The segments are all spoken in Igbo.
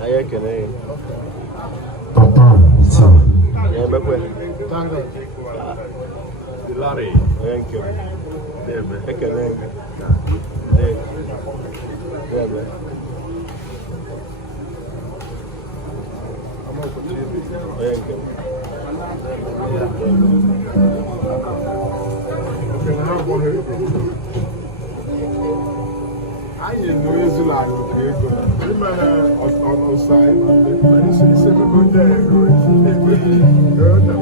Aí que nem. É meu pai. Lari. Thank you. É que nem. Anyị n'ezi lagụ ka ego ịmara ọnụsa isi ebe ndị ero ebe na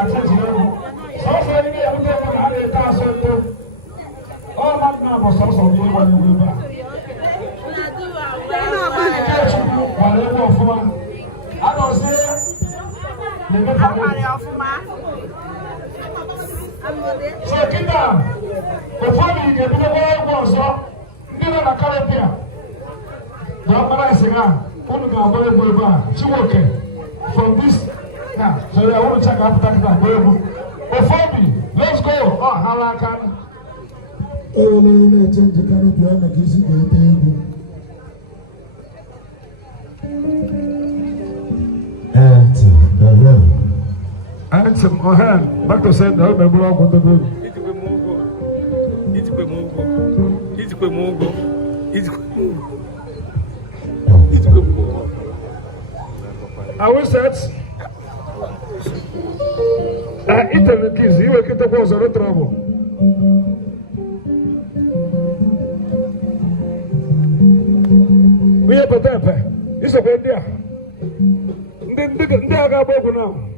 àtẹ̀jì lẹ́nu sọ́sọ́ ẹni bí ẹ̀mú tẹ́lẹ̀ náà lè ká aṣọ ẹ̀tọ́ ọ̀ máa ń ná àbọ̀ sọ́sọ́ bí wọ́n ní wíwá. Ní ìka ẹ̀ṣùkú wà lẹ́wọ̀ fún wa àná ọ̀sẹ̀ lè mẹ́ta lẹ́nu. So kíndà òfò mi ìgbẹ́ bí wọ́n wọ́ ọ̀sọ́ ndị nọ na Karịpịa na ọkpara ẹ̀sìn a unu ga-agba egwu ebe a Chiwoke from this na sọrọ ya wụrụ chaka apụta kịta agba egwu òfò obi let's go ọ hala aka ewele na-eche nje Karịpịa maka isi ga-ete egwu Anthem ọhịa back to send ọ megburu ọgwụ ndobe obi Are we set? Internet gives you a kit of trouble. We have a temper. It's a bad idea. They are going now.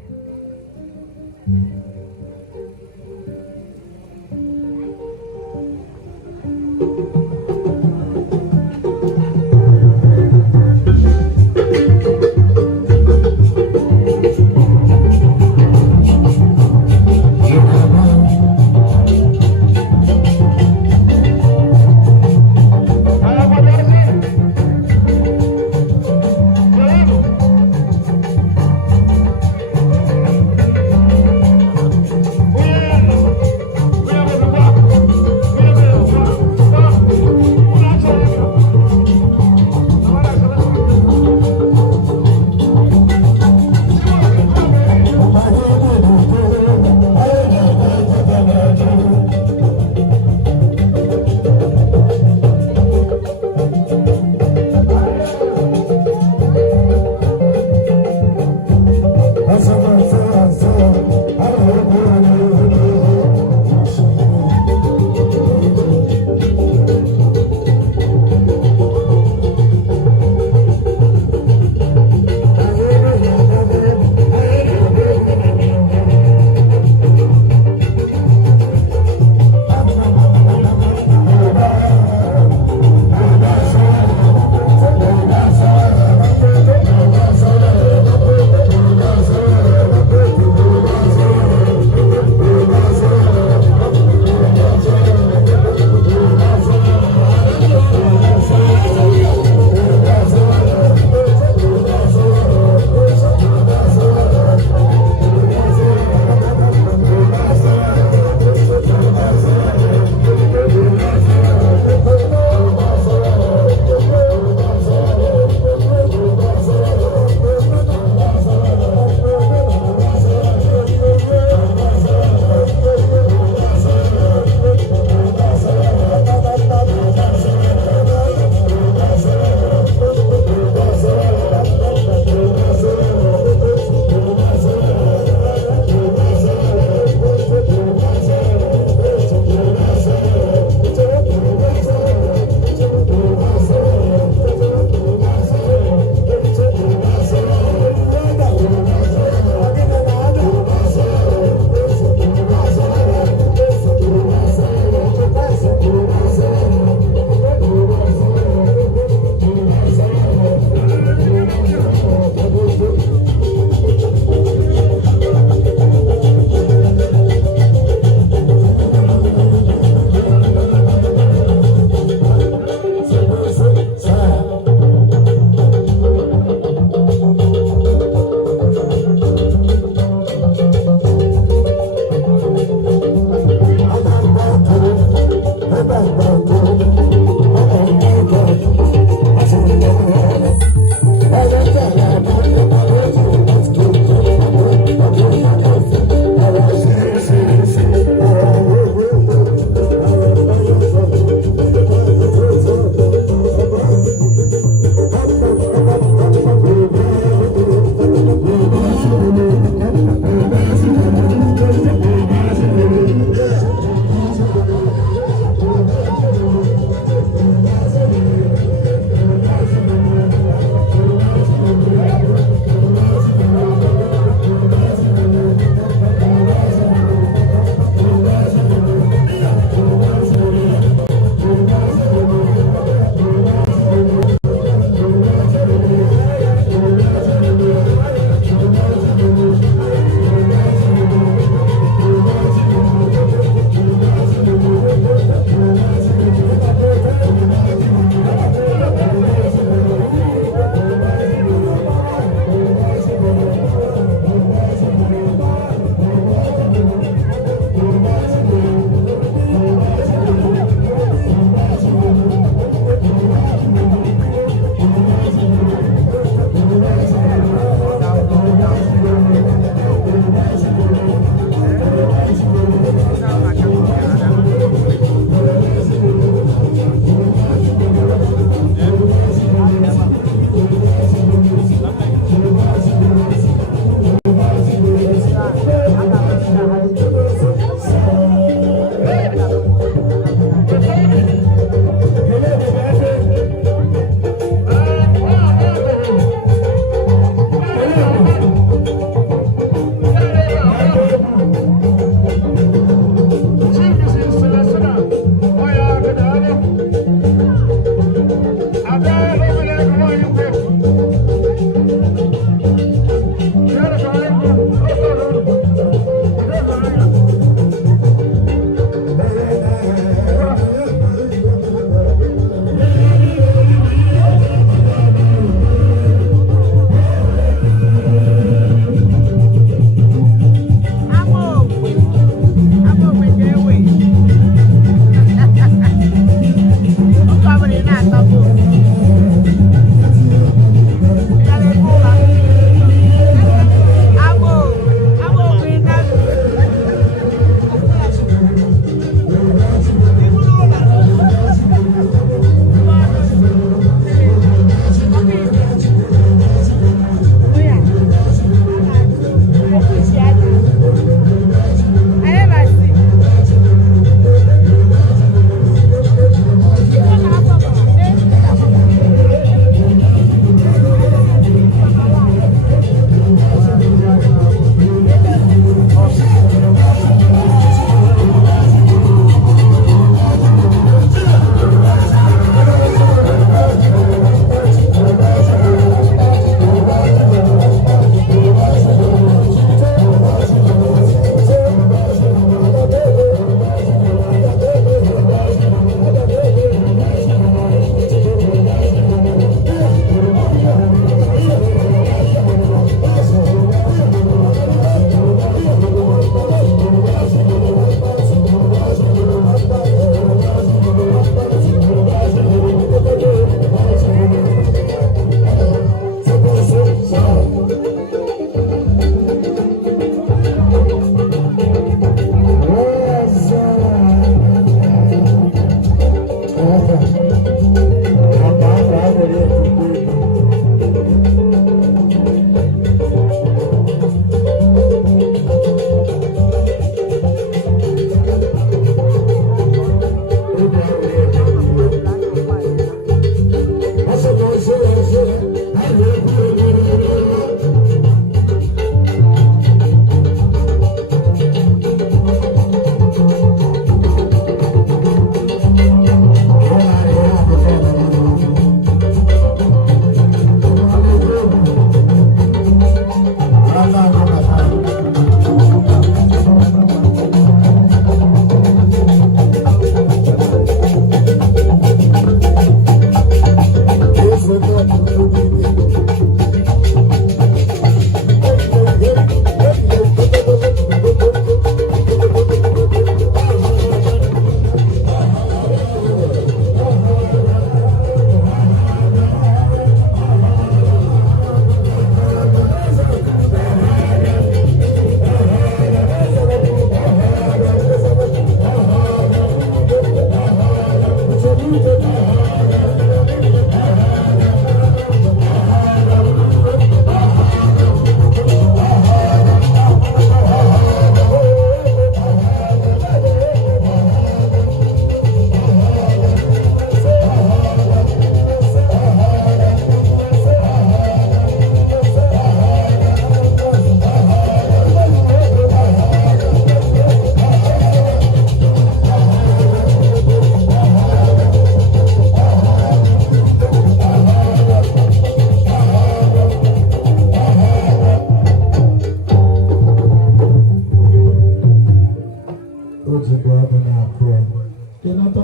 I'm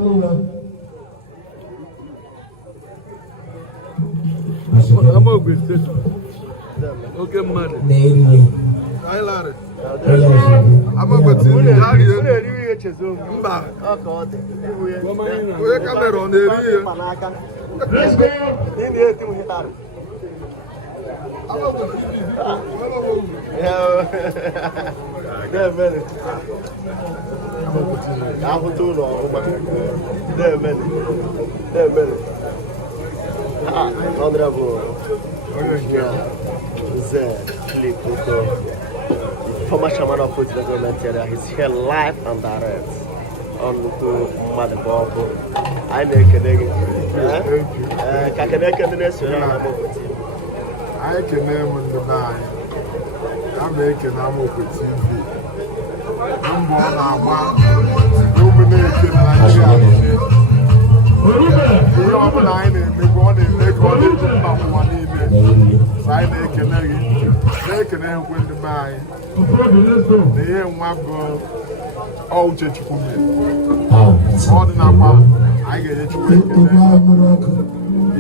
okay with this. Okay, man. I like it. I'm going to tell you how you Mba. Onye kamera ọ na-eri ihe? Let's go. Honorable former chairman of Food Development area, he's here live and direct on the Madibobo. I make a day. I can make a I can name on the line. I'm making a move with TV. I'm born a man, illuminated Nigeria. We're online and we're going to make all the top one in there. So I make a name with the mind. The young one go all church for me. All the number I get it to make it.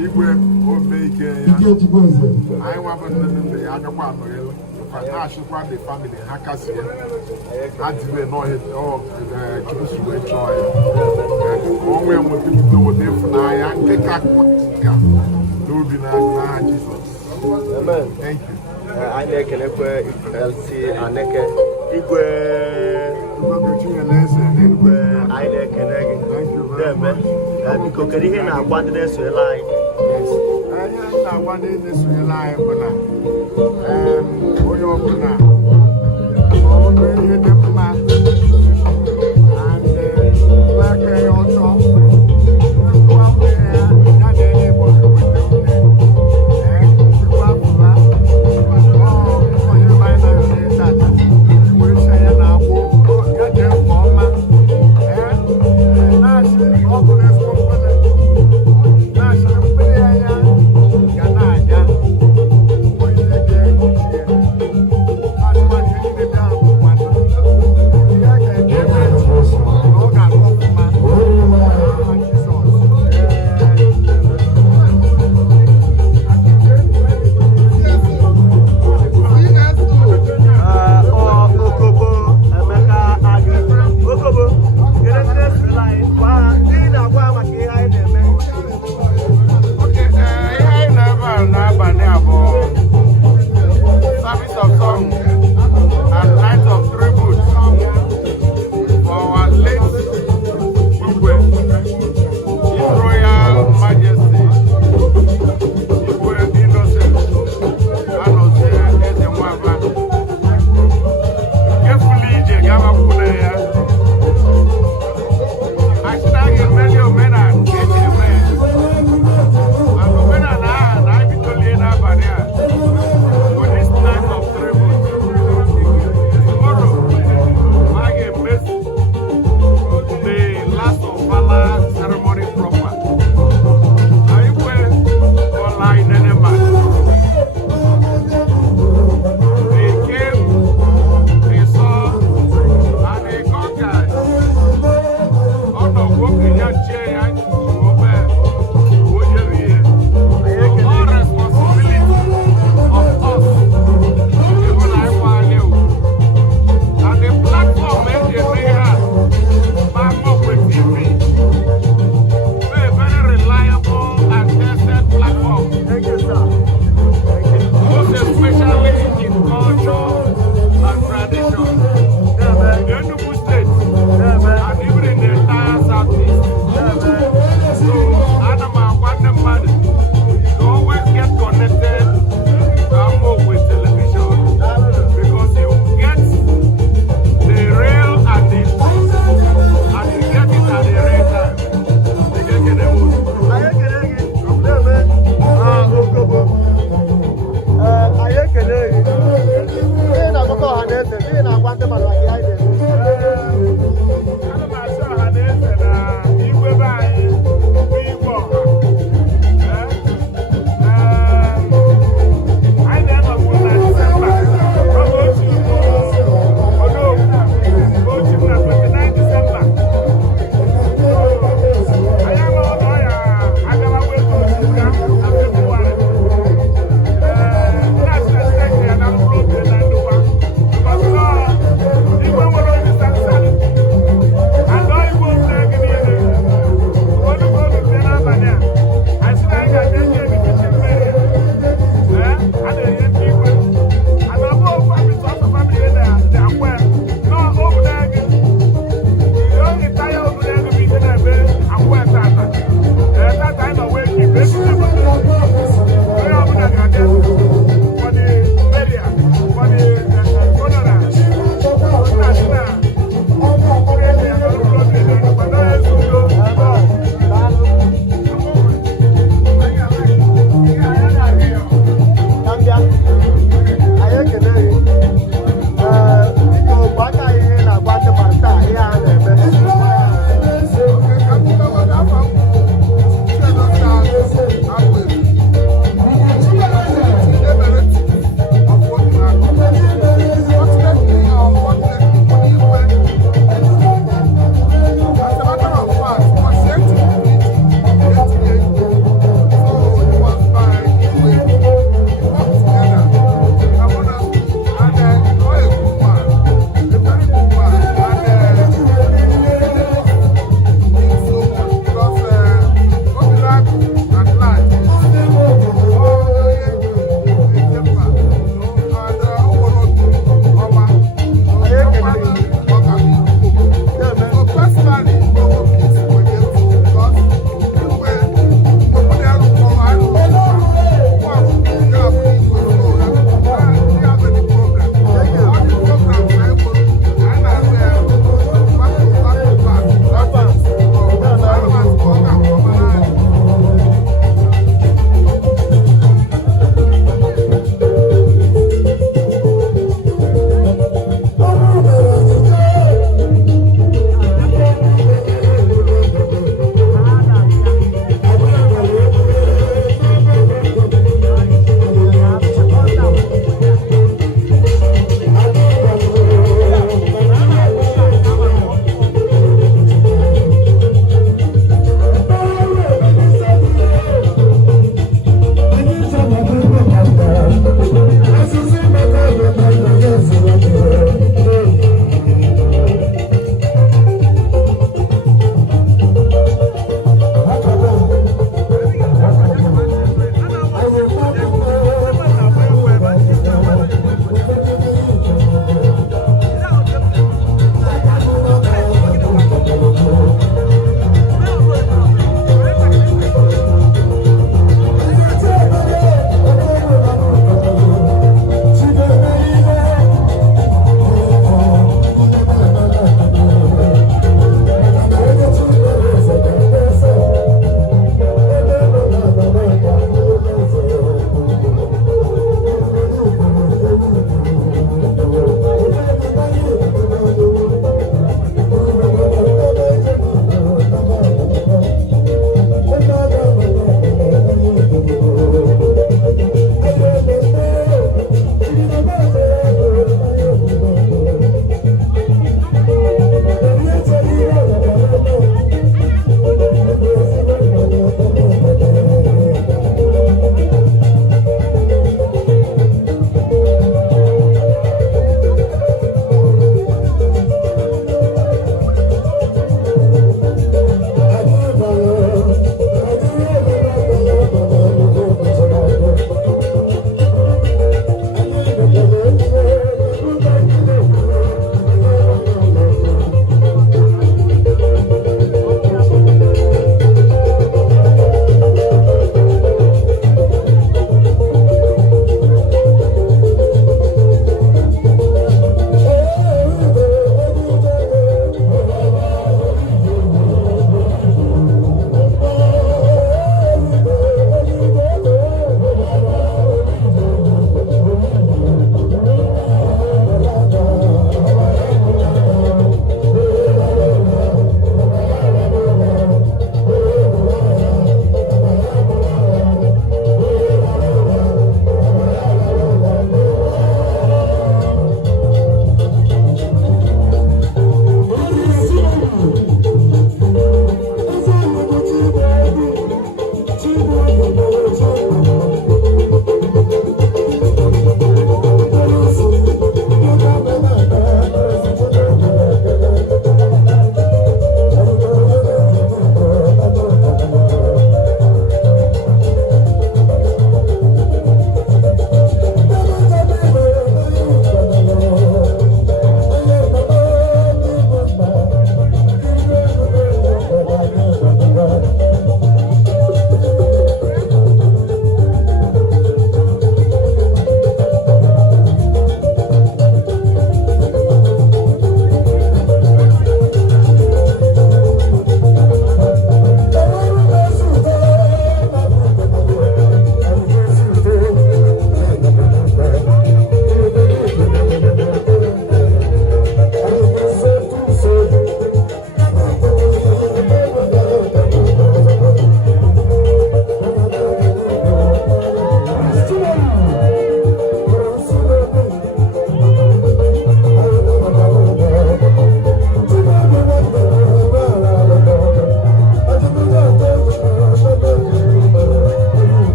If we're making, I want to know the other one. Financial family, hackers here. I didn't know it all. Choose to enjoy. One way with people do what they fly and take a do be like Jesus. Amen. Thank you. I make an LC and make a I make an egg. Thank you very much. Because can you hear one day so lie? Yes. I want this to lie, but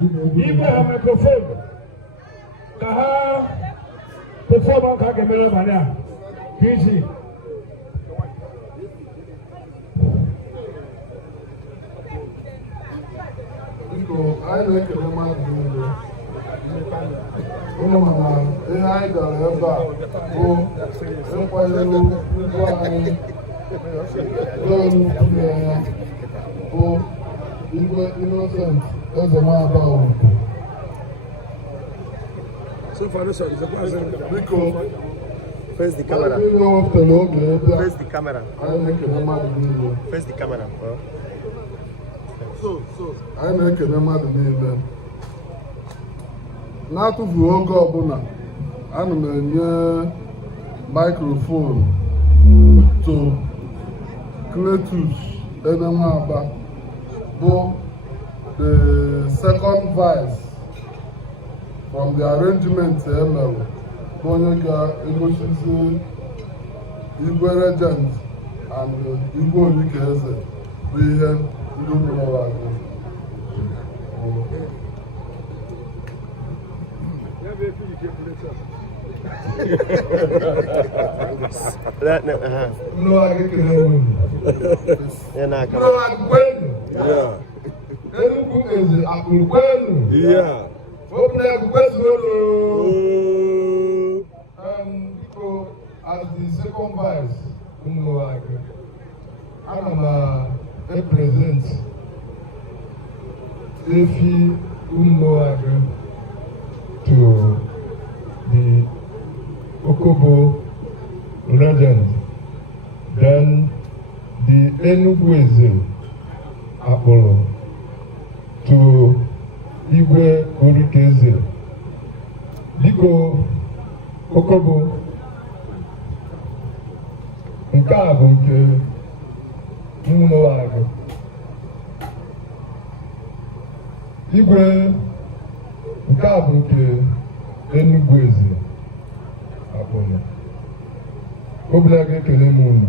igwe ha mikrofon ka ha pefọm ka a ga-emere abalị a PG. Anyị na-ekele mmadụ niile ụnụ mana ihe anyị gara ebe a bụ ịkwanyere ugwu anyị nnukwu ya bụ Igwe Innocent Eze Nwaba Ugwu. Biko face the camera. Face the camera. Anyị na-ekele mmadụ niile. Face the camera. Anyị na-ekele mmadụ niile. N'atụfughị oge ọbụla ana m enye microphone to Cletus Enenwaba bụ the second vice from the arrangement emere bụ onye ga-egosizi Igwe Regent and Igwe Onyeike-Eze bụ ihe ndị ụmụnọrọ agụ. As the second vice, I'm represent Efi Umuaga to the Okobo Regent, then the Enugu-Eze Apollo to Igwe Onyeike-Eze. Biko Okobo nke a bụ nke Umuaga. Igwe nke a bụ nke Enugu-Eze Apollo. Obila ga-ekele m unu.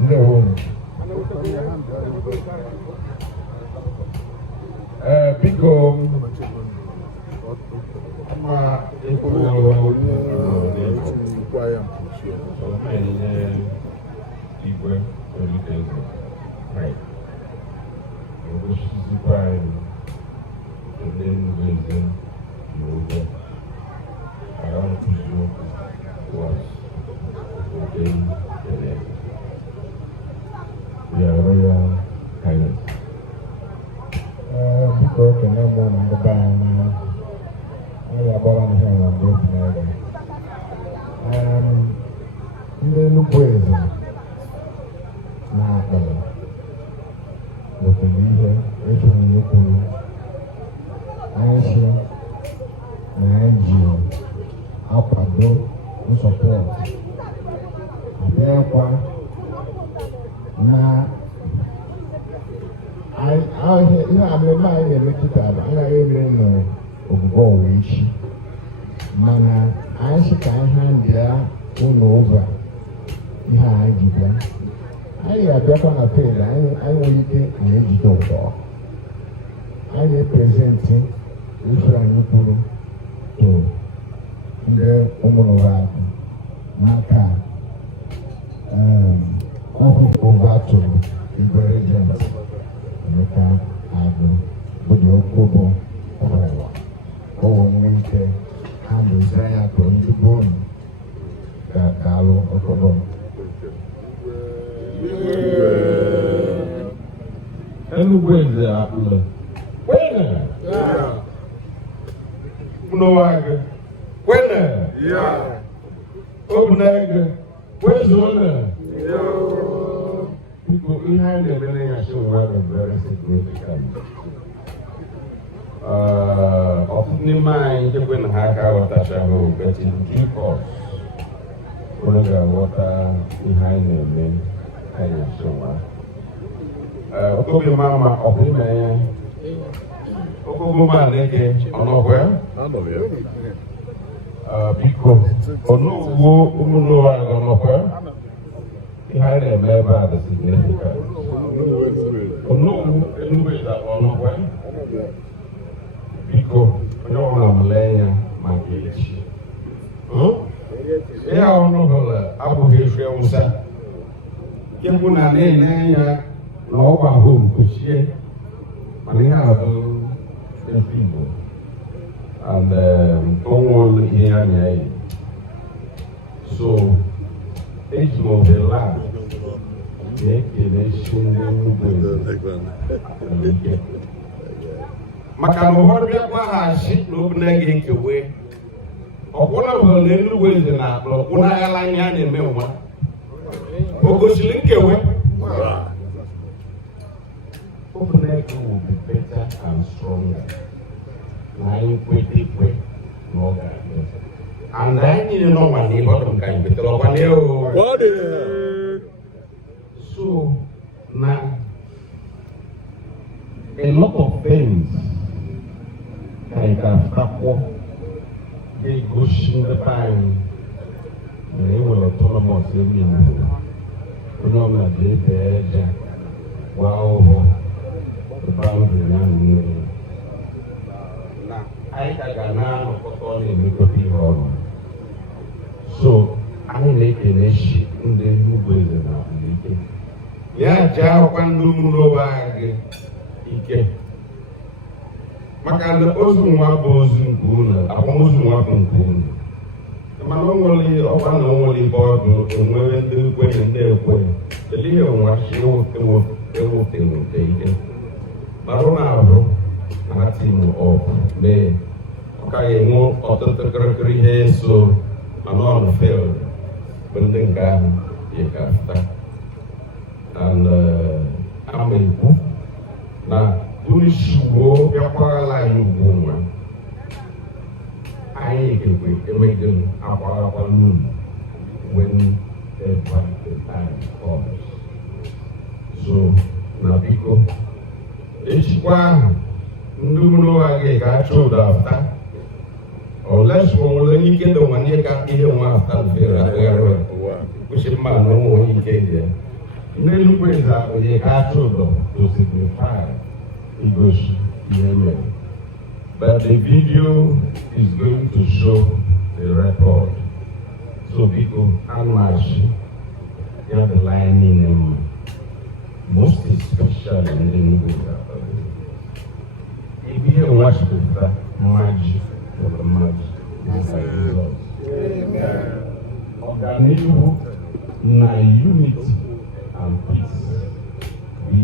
Ndewo unu. Biko ma ekwuru Igwe Onyeike-Eze. Osizikwa anyị ele Enugu-Eze n'ụzọ ara nkụzi okwu was oke kele ya Royal Highness. Biko kene mụ na ndị be anyị na anyị agbara n'ihe na mgbe obi na-ege ndị Enugu-Eze na-akpọrọ wetara ihe eji onye kwuru anyị si na anyị ji akwado nsọpọtụ abịakwa na ihe mmemme anyị na-eme kịta agaghị eme n'ogugo ọwa echi, mana anyị si ka anyị ha bịa ụlọ ụba ihe anyị ji bịa. Anyị abịakwa na page anyị nwere ike anyị ejide ụtọ anyị eprezentị ife anyị kwuru to ndị ụmụnụwa akụ maka ọhụrụ atụrụ Igwe Regent Emeka Agụ bụdị Okobo ọhụrụ ọwụ nwe ike ha dozie anya tụrụ ndị bonu ga-alụ Okobo. Enugu-Eze Apollo. Winner. Yeah. Umuaga. Winner. Yeah. Obunaga. Where's Winner? Yeah. People behind the building are so rather very significant. Often mind when Haka water travel, but in due course, Onaga water behind the main kind of summer. Okobi mama ọkùnrin mẹ́yẹn Okobo máa lẹ́kẹ̀ ọ̀nà ọ̀wẹ́ biko ọ̀nà owó ụmụnụwa ọ̀nà ọ̀wẹ́ ihe anyị na-eme ebe a dị significant. Ono Enugu that ono kwa. Biko ono mlenya magechi. Ya ono hola abu heshwe unsa. Kembu na nenya na oba home kushie. Maninga ado Filipino. And Congo here nyai. So each of the land maka na ụfọdụ bịakwa hazi n'obodo gị nkewe ọkwụna bụrụ na Enugu eze na akpọ ọkwụna aghala ihe a na-eme nwa o gosiri nkewe obodo gị will be better and stronger na anyị kwete ekwe na ọ ga-adị and anyị niile nọ nwa n'ihe ọdụ nke anyị betere ọkwa na so now a lot of things like they go the time they will autonomous wow the boundary now I got now so I need a nation in the new ya jao kwando mulo bage ike maka na ozu nwa bụ ozu nkuna akwamozu nwa bụ nkuna mana onwere ọkwa na onwere bọọdụ onwere ndị ekwenye ndị ekwenye elie nwa ewote ike marụ na abụ na timu ọbụ mee ọ ka ga-enwe ọtụtụ kịrịkịrị ihe so mana ọnụ field bụ ndị nke ahụ ịkafta and I'm na Bunishuo Yakwala Yuguma. I make them Aqua noon when the time comes. So Nabiko Ishwa Nduno I showed after. Or less when you get the one you got either one after the which is man no he came there. Many ways that we have to signify English Yemen. But the video is going to show the record. So people Amashi, you have the line in them, most especially in the English. If you watch the magic for the magic inside results. Amen. Na unity and peace be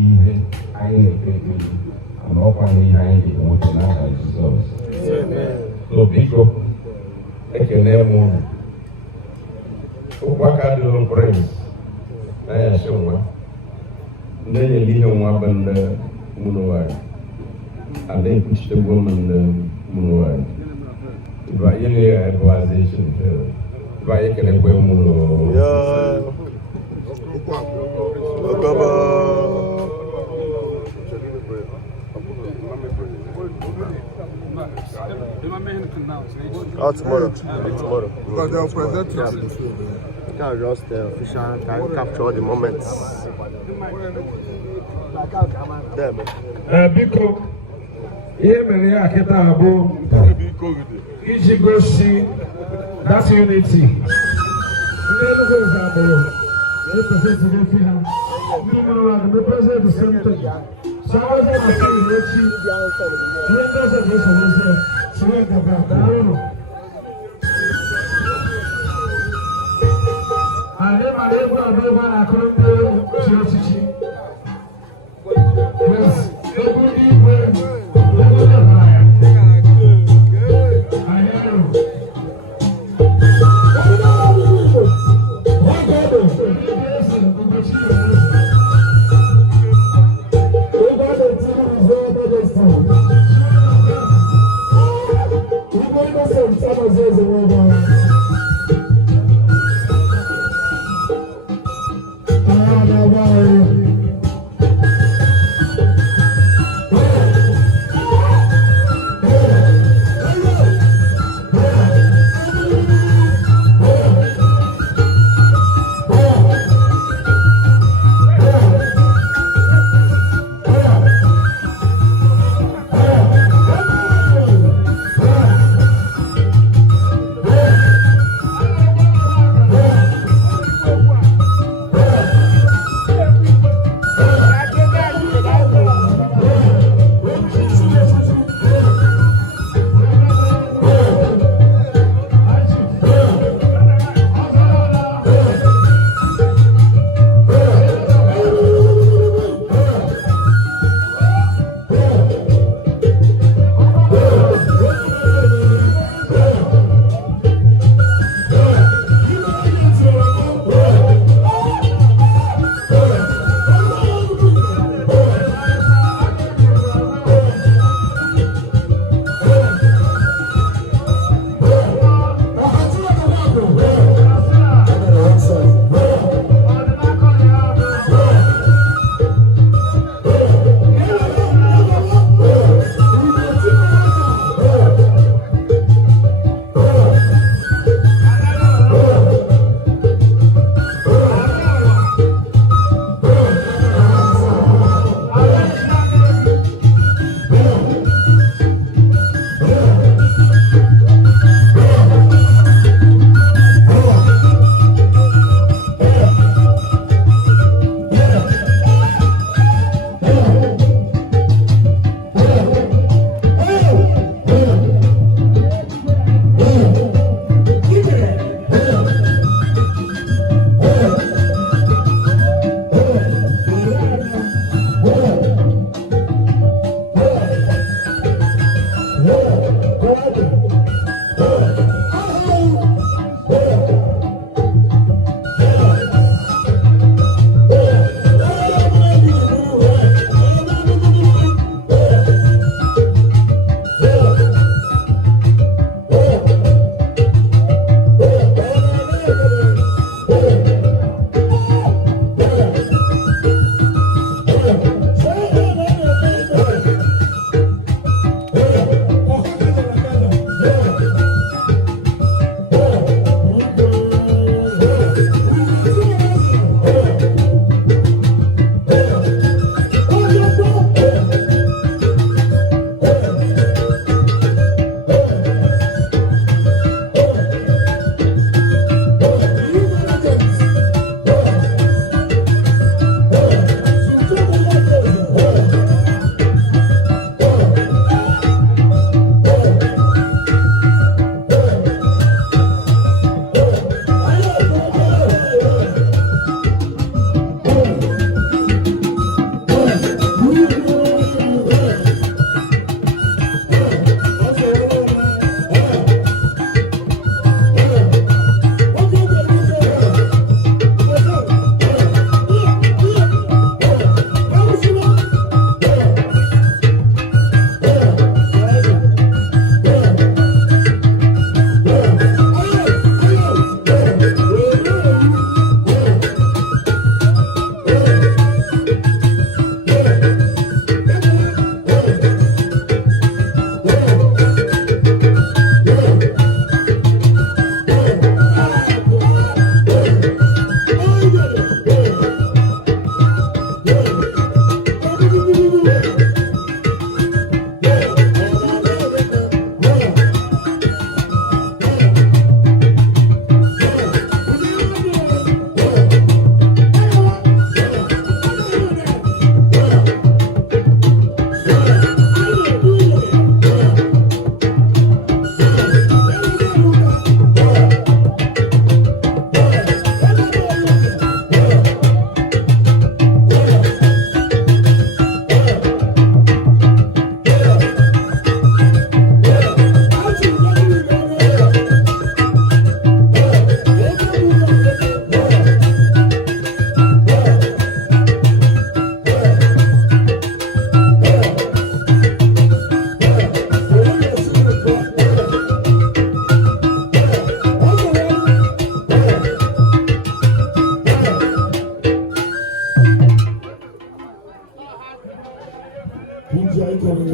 I and open behind the emotional Jesus. So Biko, Ekenemo, Wakadon Prince, I assume one. Then you leave one band Munuai, and then push the woman Munuai. By any advisation, by Ekenemo. Yeah. Oh, tomorrow. Because they'll present it. You can just official can capture the moments. Biko, ihe mere ya kịta abụ iji gosi that unity. Ndị Enugu ezabụrụ represent the Fiha. Ndị mmadụ represent the same thing. So I was able to say echi. Ihe ndị ọzọ ga-esonye sire gaba daalụ. Anyị mara egwu abụọ ebe a na-akụrụ ndị chi echichi. Yes, egwu ndị igwe